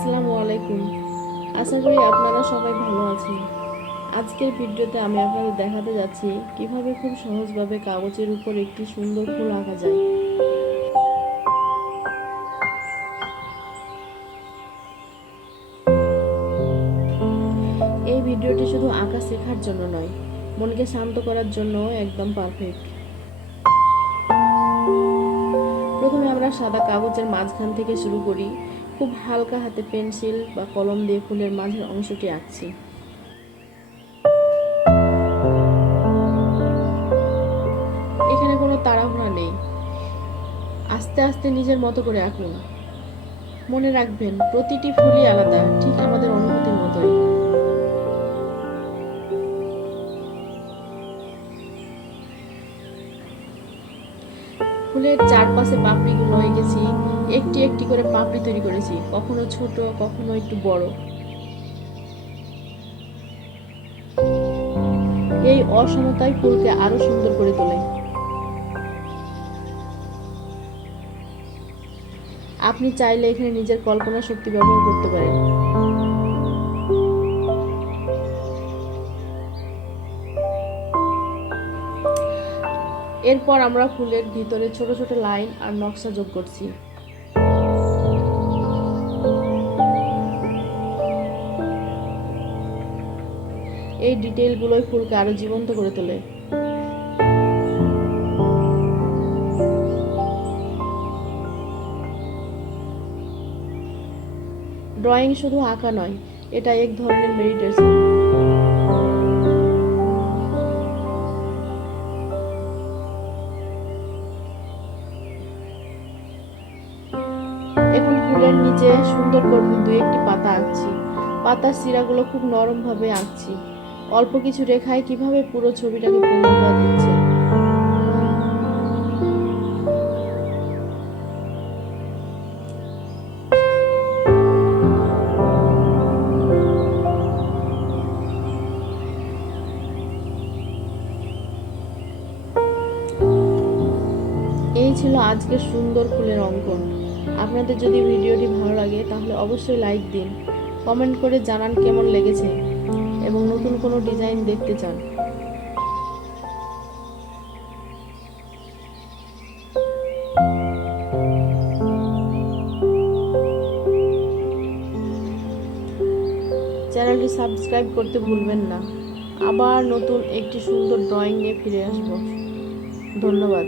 আসসালামু আলাইকুম। আশা করি আপনারা সবাই ভালো আছেন। আজকের ভিডিওতে আমি আপনাদের দেখাতে যাচ্ছি কিভাবে খুব সহজভাবে কাগজের উপর একটি সুন্দর ফুল আঁকা যায়। এই ভিডিওটি শুধু আঁকা শেখার জন্য নয়, মনকে শান্ত করার জন্য একদম পারফেক্ট। প্রথমে আমরা সাদা কাগজের মাঝখান থেকে শুরু করি। খুব হালকা হাতে পেন্সিল বা কলম দিয়ে ফুলের মাঝের অংশটি আঁকছি। এখানে কোনো তাড়াহুড়া নেই, আস্তে আস্তে নিজের মতো করে আঁকুন। মনে রাখবেন, প্রতিটি ফুলই আলাদা, ঠিক আমাদের অনুভূতির মতোই। ফুলের চারপাশে পাপড়িগুলো এঁকেছি। একটি একটি করে পাপড়ি তৈরি করেছি, কখনো ছোট কখনো একটু বড়। এই অসমতাই ফুলকে আরো সুন্দর করে তোলে। আপনি চাইলে এখানে নিজের কল্পনা শক্তি ব্যবহার করতে পারেন। এরপর আমরা ফুলের ভিতরে ছোট ছোট লাইন আর নকশা যোগ করছি। এই ডিটেইলগুলোই ফুলকে আরো জীবন্ত করে তোলে। ড্রয়িং শুধু আঁকা নয়, এটা এক ধরনের মেডিটেশন। এখন ফুলের নিচে সুন্দর করে দুই একটি পাতা আঁকছি। পাতার শিরাগুলো খুব নরম ভাবে আঁকছি। অল্প কিছু রেখায় কিভাবে পুরো ছবিটাকে পূর্ণতা দিচ্ছে। এই ছিল আজকের সুন্দর ফুলের অঙ্কন। আপনাদের যদি ভিডিওটি ভালো লাগে তাহলে অবশ্যই লাইক দিন, কমেন্ট করে জানান কেমন লেগেছে এবং নতুন কোনো ডিজাইন দেখতে চান। চ্যানেলটি সাবস্ক্রাইব করতে ভুলবেন না। আবার নতুন একটি সুন্দর ড্রয়িং নিয়ে ফিরে আসব। ধন্যবাদ।